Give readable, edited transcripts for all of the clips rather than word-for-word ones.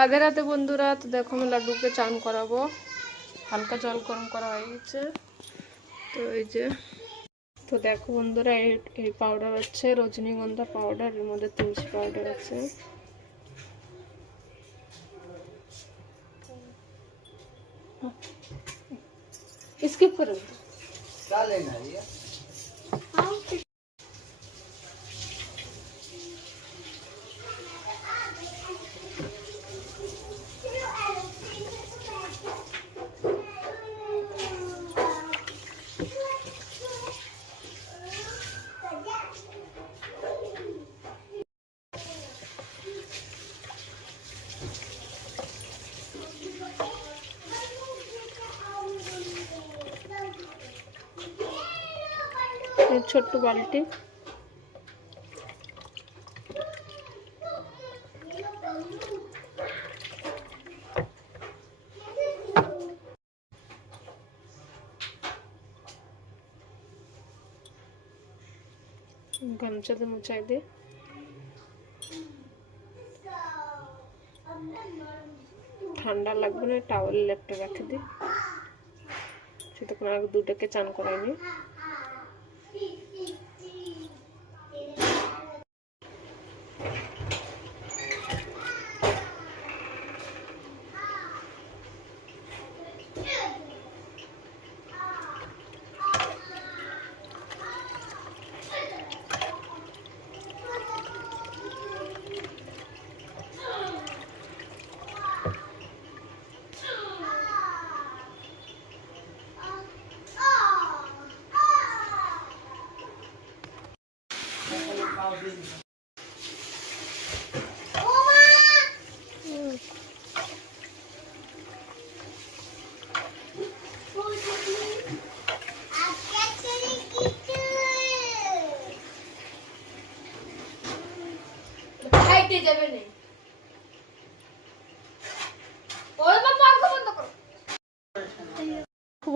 রাধে রাধে বন্ধুরা। তো দেখো আমি লাড্ডুকে চান করাবো। হালকা জল গরম করা হয়ে গেছে। তো এই যে, তো দেখো বন্ধুরা, এই পাউডার হচ্ছে রজনীগন্ধা পাউডার, এর মধ্যে তুলসী পাউডার আছে। স্কিপ করে ছোট্ট বালতি। গামছাতে মুছাই দে। ঠান্ডা লাগবে না, টাওয়াল লেপটে রেখে দিই। সেতক্ষণ আগে দুটাকে চান করাইনি।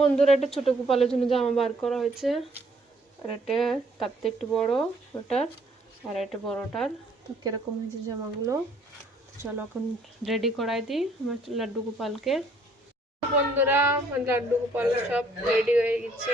বন্ধুরা, এটা ছোট গোপালের জন্য জামা বার করা হয়েছে। আর এটা তার থেকে একটু বড় ওটার, আর এটা বড়টার। তো কিরকম হয়েছে জামাগুলো, চলো এখন রেডি করাই দিই আমার লাড্ডু গোপালকে। বন্ধুরা, আমার লাড্ডু গোপাল সব রেডি হয়ে গেছে।